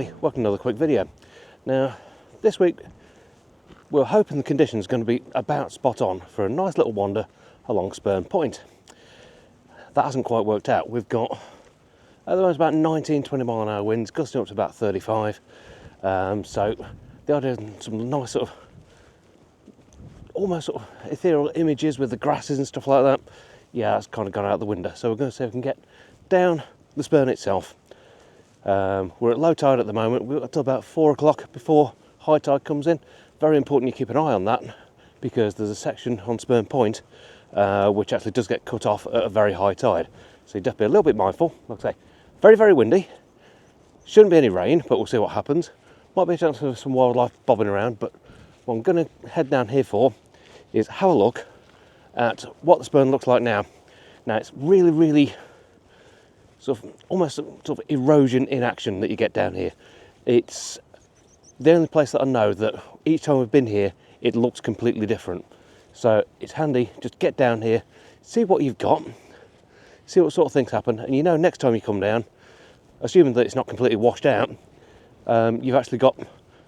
everybody, welcome to another quick video. Now this week we're hoping the conditions are going to be about spot on for a nice little wander along Spurn Point. That hasn't quite worked out. We've got at the moment about 19-20 mile an hour winds, gusting up to about 35. So the idea of some nice sort of almost sort of ethereal images with the grasses and stuff like that, yeah, that's kind of gone out the window. So we're going to see if we can get down the Spurn itself. We're at low tide at the moment. We've got till about 4 o'clock before high tide comes in. Very important you keep an eye on that, because there's a section on Spurn Point which actually does get cut off at a very high tide. So you have to be a little bit mindful. Like I say, very, very windy. Shouldn't be any rain, but we'll see what happens. Might be a chance for some wildlife bobbing around, but what I'm going to head down here for is have a look at what the Spurn looks like now. Now it's really, really sort of almost sort of erosion in action that you get down here. It's the only place that I know that each time we've been here it looks completely different. So it's handy just get down here, see what you've got, see what sort of things happen, and you know next time you come down, assuming that it's not completely washed out, you've actually got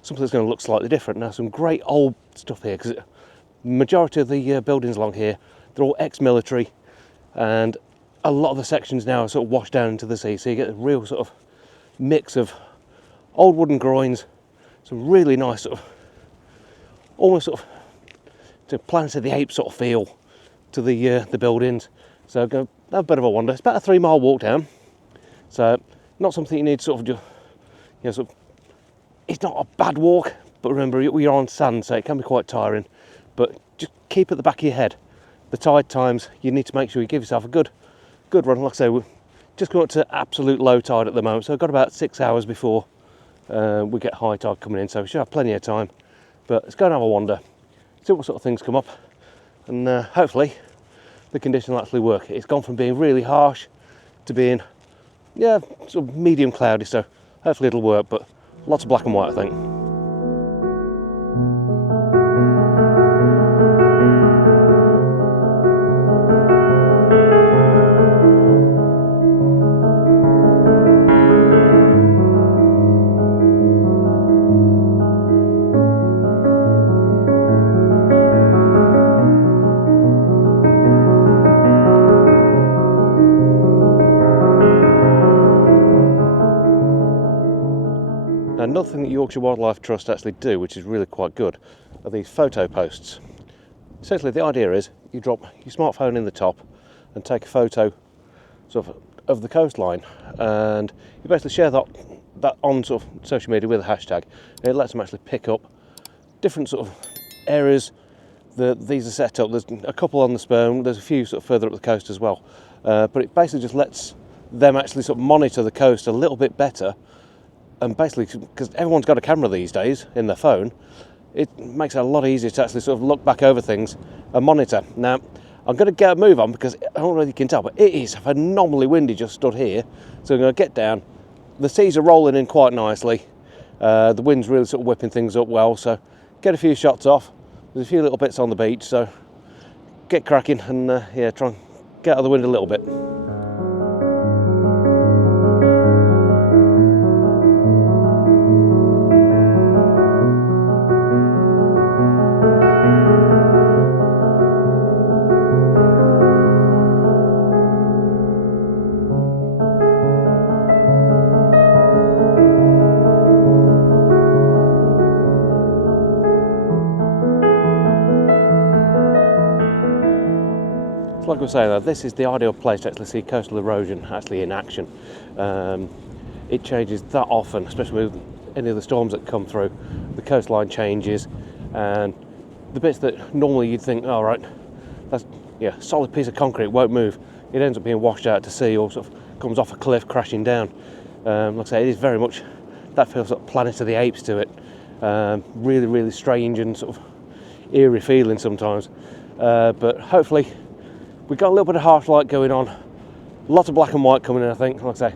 something that's going to look slightly different. Now some great old stuff here, because the majority of the buildings along here, they're all ex-military, and a lot of the sections now are sort of washed down into the sea, so you get a real sort of mix of old wooden groins, some really nice sort of almost sort of to Planet of the Apes sort of feel to the buildings. So go have a bit of a wander. It's about a 3 mile walk down, so not something you need sort of just, you know, sort of, it's not a bad walk, but remember you're on sand, so it can be quite tiring. But just keep at the back of your head the tide times. You need to make sure you give yourself a good run. Like I say, we're just going up to absolute low tide at the moment, so I've got about 6 hours before we get high tide coming in, so we should have plenty of time. But let's go and have a wander, see what sort of things come up, and hopefully the conditions will actually work. It's gone from being really harsh to being, yeah, sort of medium cloudy, so hopefully it'll work, but lots of black and white, I think. Another thing that Yorkshire Wildlife Trust actually do, which is really quite good, are these photo posts. Essentially the idea is you drop your smartphone in the top and take a photo sort of the coastline, and you basically share that on sort of social media with a hashtag, and it lets them actually pick up different sort of areas that these are set up. There's a couple on the Spurn, there's a few sort of further up the coast as well, but it basically just lets them actually sort of monitor the coast a little bit better. And basically, because everyone's got a camera these days in their phone, it makes it a lot easier to actually sort of look back over things and monitor. Now, I'm going to get a move on because I don't really can tell, but it is phenomenally windy just stood here. So I'm going to get down. The seas are rolling in quite nicely. The wind's really sort of whipping things up well. So get a few shots off. There's a few little bits on the beach. So get cracking and yeah, try and get out of the wind a little bit. Like I was saying, though, this is the ideal place to actually see coastal erosion actually in action. It changes that often, especially with any of the storms that come through. The coastline changes, and the bits that normally you'd think, all right, that's solid piece of concrete, won't move. It ends up being washed out to sea or sort of comes off a cliff crashing down. Like I say, it is very much that feels like Planet of the Apes to it. Really, really strange and sort of eerie feeling sometimes. But hopefully. We've got a little bit of harsh light going on, lots of black and white coming in, I think. Like I say,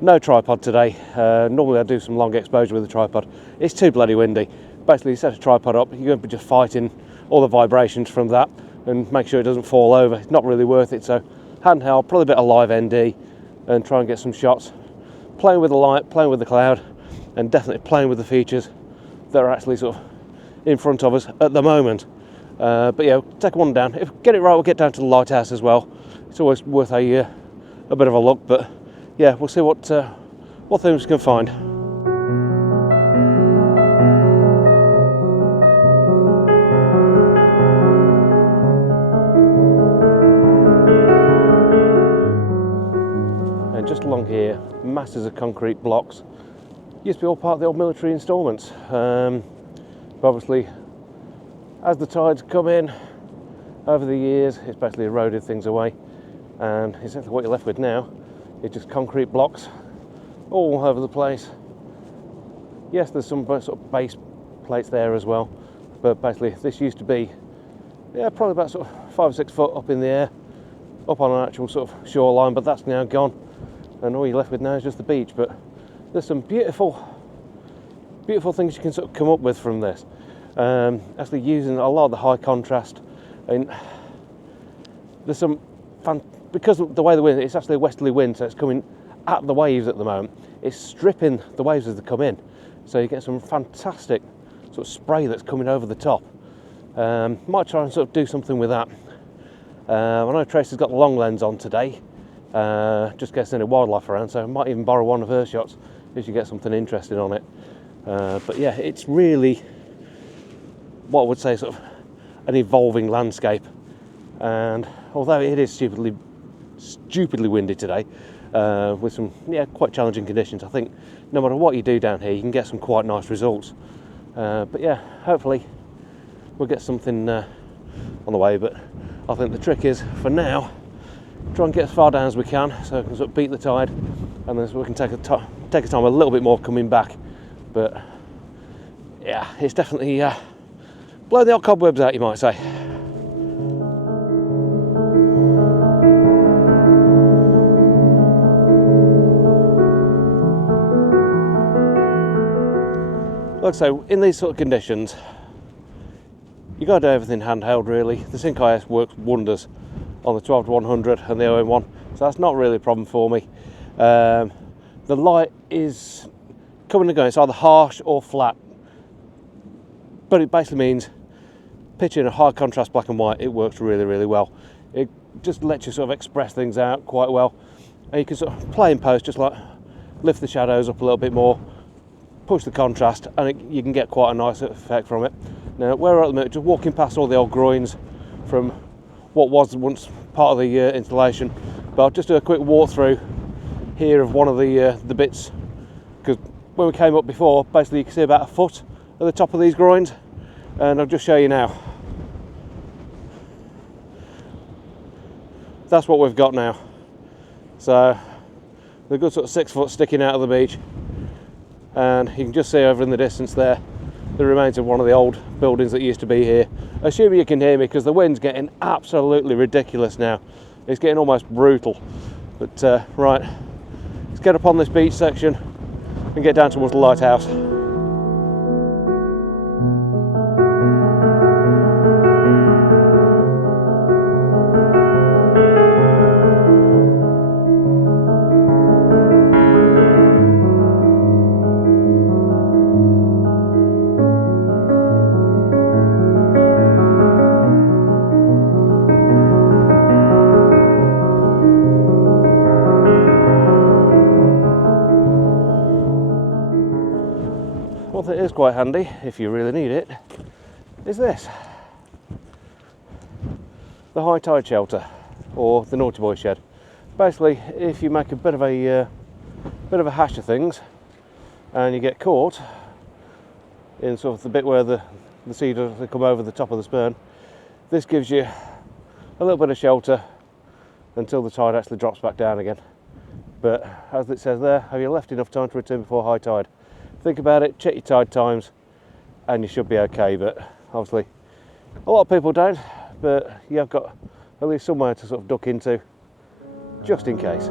no tripod today. Normally I do some long exposure with a tripod. It's too bloody windy. Basically you set a tripod up, you're going to be just fighting all the vibrations from that and make sure it doesn't fall over. It's not really worth it. So handheld, probably a bit of live ND, and try and get some shots. Playing with the light, playing with the cloud, and definitely playing with the features that are actually sort of in front of us at the moment. But yeah, we'll take one down. If we get it right, we'll get down to the Lighthouse as well. It's always worth a bit of a look, but yeah, we'll see what things we can find. And just along here, masses of concrete blocks. Used to be all part of the old military instalments. But obviously, as the tides come in over the years, it's basically eroded things away, and essentially what you're left with now is just concrete blocks all over the place. Yes, there's some sort of base plates there as well, but basically this used to be, yeah, probably about sort of 5 or 6 foot up in the air, up on an actual sort of shoreline, but that's now gone, and all you're left with now is just the beach. But there's some beautiful things you can sort of come up with from this. Actually using a lot of the high contrast, and there's some because of the way the wind, it's actually a westerly wind, so it's coming at the waves at the moment. It's stripping the waves as they come in, so you get some fantastic sort of spray that's coming over the top. Might try and sort of do something with that. I know Tracy's got the long lens on today, just gets any wildlife around, so I might even borrow one of her shots if you get something interesting on it. But yeah, it's really what I would say sort of an evolving landscape, and although it is stupidly windy today, with some quite challenging conditions, I think no matter what you do down here you can get some quite nice results. But yeah, hopefully we'll get something on the way. But I think the trick is, for now, try and get as far down as we can so we can sort of beat the tide, and then we can take a time a little bit more coming back. But yeah, it's definitely blow the old cobwebs out, you might say. Like I say, in these sort of conditions, you got to do everything handheld really. The Sync IS works wonders on the 12-100 and the OM1, so that's not really a problem for me. The light is coming and going, it's either harsh or flat, but it basically means pitching a high contrast black and white, it works really well. It just lets you sort of express things out quite well, and you can sort of play in post, just like lift the shadows up a little bit more, push the contrast, and you can get quite a nice effect from it. Now, where we're at the minute, just walking past all the old groins from what was once part of the installation, but I'll just do a quick walkthrough here of one of the bits, because when we came up before, basically you can see about a foot at the top of these groins, and I'll just show you now. That's what we've got now. So the good sort of 6 foot sticking out of the beach, and you can just see over in the distance there the remains of one of the old buildings that used to be here. Assuming you can hear me, because the wind's getting absolutely ridiculous now. It's getting almost brutal. But right, let's get up on this beach section and get down towards the lighthouse. One thing that is quite handy, if you really need it, is this. The high tide shelter, or the naughty boy shed. Basically, if you make a bit of a hash of things, and you get caught in sort of the bit where the sea does come over the top of the Spurn, this gives you a little bit of shelter until the tide actually drops back down again. But as it says there, have you left enough time to return before high tide? Think about it, check your tide times, and you should be okay. But obviously a lot of people don't, but you have got at least somewhere to sort of duck into just in case.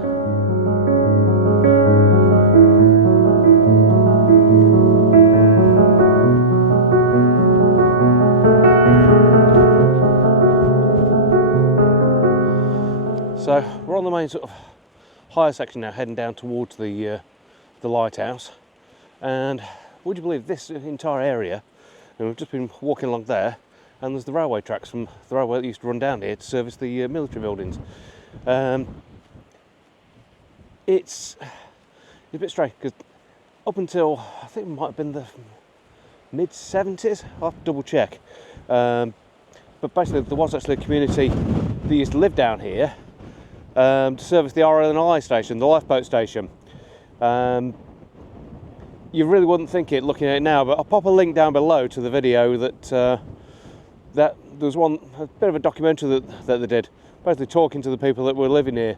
So we're on the main sort of higher section now, heading down towards the lighthouse, And would you believe this entire area, and we've just been walking along there, and there's the railway tracks from the railway that used to run down here to service the military buildings. It's a bit strange because up until I think it might have been the mid-70s, I'll have to double check, but basically there was actually a community that used to live down here to service the RLNI station, the lifeboat station. You really wouldn't think it looking at it now, but I'll pop a link down below to the video that there was a bit of a documentary that they did, basically talking to the people that were living here.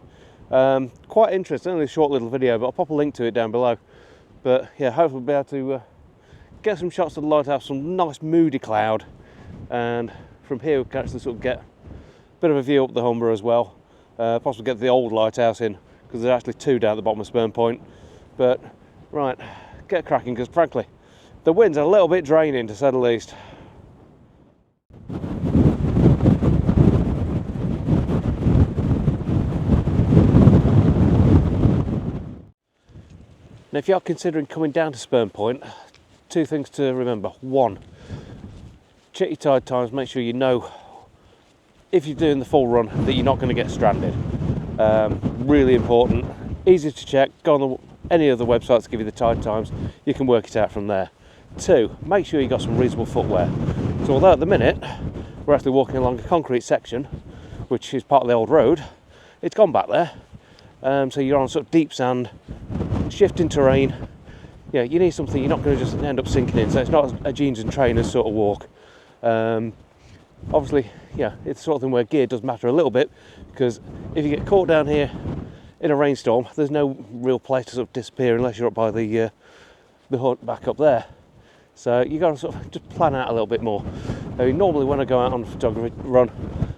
Quite interesting, only a short little video, but I'll pop a link to it down below. But yeah, hopefully we'll be able to get some shots of the lighthouse, some nice moody cloud, and from here we can actually sort of get a bit of a view up the Humber as well. Possibly get the old lighthouse in, because there's actually two down at the bottom of Spurn Point. But right, get cracking, because frankly the wind's a little bit draining to say the least. Now if you are considering coming down to Spurn Point, two things to remember. One, check your tide times, make sure you know if you're doing the full run that you're not going to get stranded. Really important, easy to check, go on any of the websites to give you the tide times, you can work it out from there. Two, make sure you've got some reasonable footwear. So although at the minute we're actually walking along a concrete section, which is part of the old road, it's gone back there, so you're on sort of deep sand, shifting terrain. Yeah, you need something you're not going to just end up sinking in, so it's not a jeans and trainers sort of walk. Obviously, yeah, it's the sort of thing where gear does matter a little bit, because if you get caught down here in a rainstorm, there's no real place to sort of disappear unless you're up by the hut back up there. So you got to sort of just plan out a little bit more. I mean, normally when I go out on a photography run,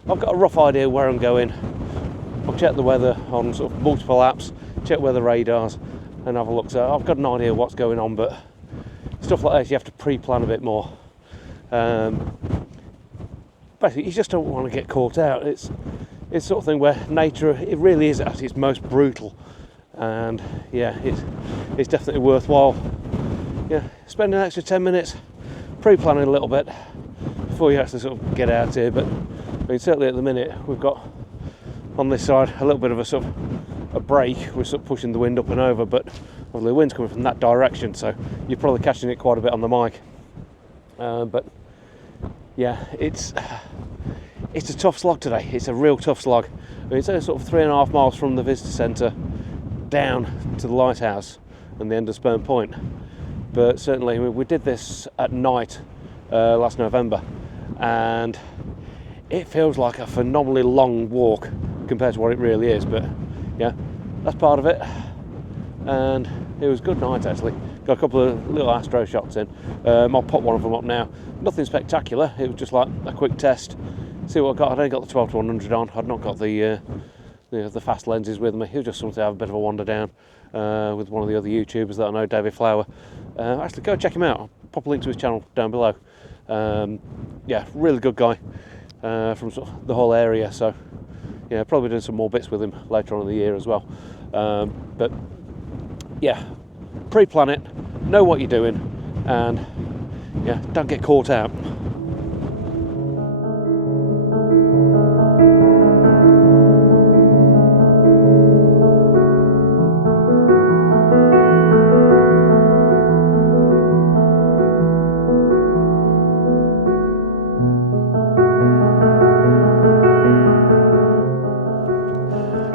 I've got a rough idea where I'm going. I'll check the weather on sort of multiple apps, check weather radars, and have a look. So I've got an idea what's going on, but stuff like this you have to pre-plan a bit more. Basically, you just don't want to get caught out. It's sort of thing where nature, it really is at its most brutal, and yeah, it's definitely worthwhile. Yeah, spend an extra 10 minutes pre-planning a little bit before you actually sort of get out here. But I mean, certainly at the minute we've got on this side a little bit of a sort of a break. We're sort of pushing the wind up and over, but obviously the wind's coming from that direction, so you're probably catching it quite a bit on the mic. But yeah, it's a tough slog today. It's a real tough slog. I mean, it's only sort of 3.5 miles from the visitor centre down to the lighthouse and the end of Spurn Point. But certainly, I mean, we did this at night last November, and it feels like a phenomenally long walk compared to what it really is. But yeah, that's part of it. And it was a good night actually. Got a couple of little astro shots in. I'll pop one of them up now. Nothing spectacular. It was just like a quick test. See what I got. I'd only got the 12-100 on. I'd not got the fast lenses with me. It was just something to have a bit of a wander down with one of the other YouTubers that I know, David Flower. Actually, go check him out. I'll pop a link to his channel down below. Yeah, really good guy from sort of the whole area. So yeah, probably doing some more bits with him later on in the year as well. But yeah, pre-plan it, know what you're doing, and yeah, don't get caught out.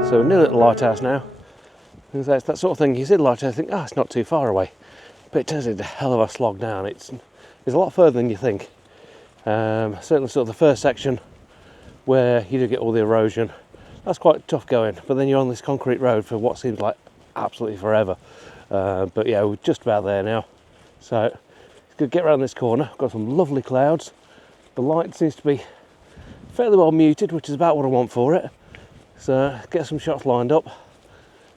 So we're nearly at the lighthouse now. It's that sort of thing, you see the lighthouse, think, it's not too far away. But it turns into a hell of a slog down. It's a lot further than you think. Certainly sort of the first section where you do get all the erosion, that's quite tough going. But then you're on this concrete road for what seems like absolutely forever. But yeah, we're just about there now. So it's good to get around this corner. Got some lovely clouds. The light seems to be fairly well muted, which is about what I want for it. So get some shots lined up,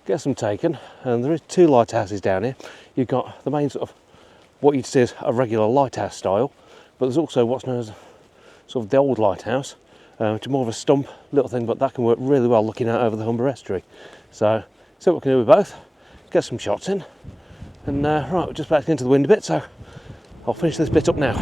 get some taken, and there is two lighthouses down here. You've got the main sort of what you'd see as a regular lighthouse style, but there's also what's known as sort of the old lighthouse, which is more of a stump little thing, but that can work really well looking out over the Humber estuary. So see what we can do with both, get some shots in, And right, we're just back into the windy bit, so I'll finish this bit up now.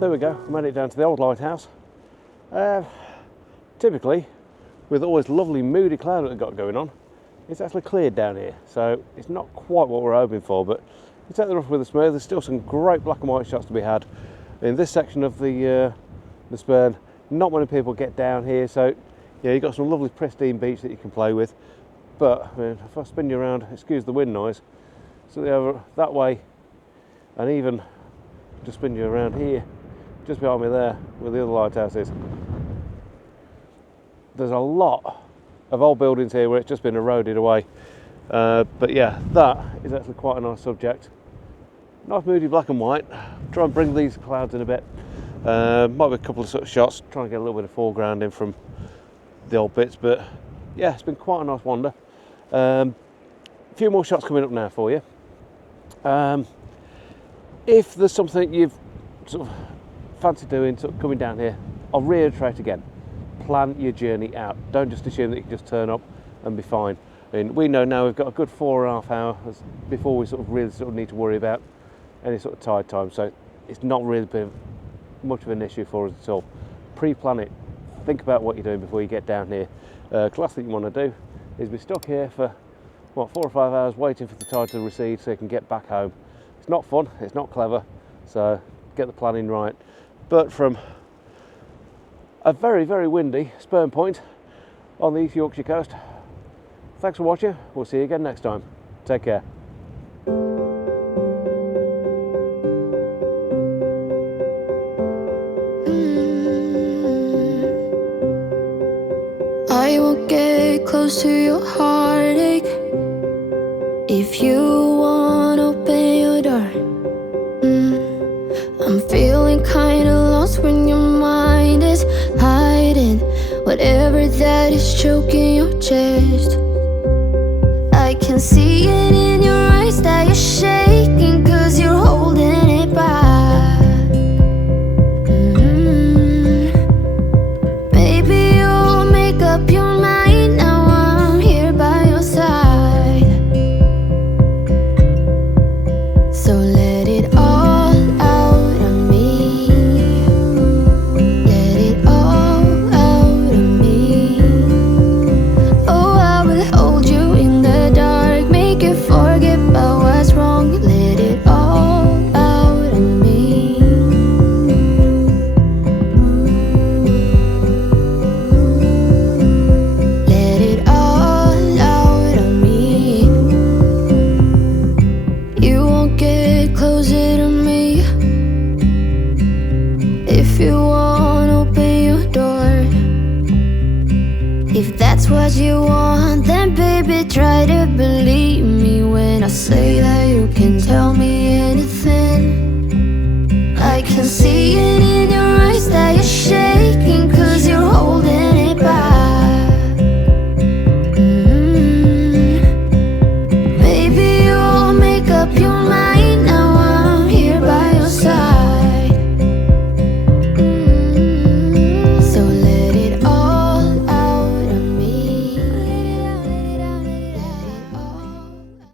There we go, I made it down to the old lighthouse. Typically, with always lovely moody cloud that we've got going on, it's actually cleared down here, so it's not quite what we're hoping for, but you take the rough with the smooth. There's still some great black and white shots to be had in this section of the Spurn. Not many people get down here, so yeah, you've got some lovely pristine beach that you can play with. But I mean, if I spin you around, excuse the wind noise, so over that way, and even just spin you around here, just behind me there, where the other lighthouse is. There's a lot of old buildings here where it's just been eroded away. But yeah, that is actually quite a nice subject. Nice moody black and white. Try and bring these clouds in a bit. Might be a couple of sort of shots, try and get a little bit of foreground in from the old bits, but yeah, it's been quite a nice wander. A few more shots coming up now for you. If there's something you've sort of fancy doing, sort of coming down here, I'll reiterate again, plan your journey out. Don't just assume that you can just turn up and be fine. I mean, we know now we've got a good 4.5 hours before we sort of really sort of need to worry about any sort of tide time, so it's not really been much of an issue for us at all. Pre-plan it, think about what you're doing before you get down here. Last thing you want to do is be stuck here for what, 4 or 5 hours waiting for the tide to recede so you can get back home. It's not fun, it's not clever, so get the planning right. But from a very, very windy Spurn Point on the East Yorkshire coast, thanks for watching. We'll see you again next time. Take care. I won't get close to your heartache if you won't open your door. I'm feeling kinda lost when your mind is hiding whatever that is choking your chest. I can see it in your eyes that you're shaking 'cause you're holding it back. Maybe you'll make up your mind now I'm here by your side. So let it all out of me. Let it all out of me. Oh, I will hold you in the dark, make you forget about what's wrong. Let it all out of me. Let it all out of me. You won't get closer to me if you won't open your door. If that's what you want, then baby try to believe me when I say that you can tell me anything. I can see it in your eyes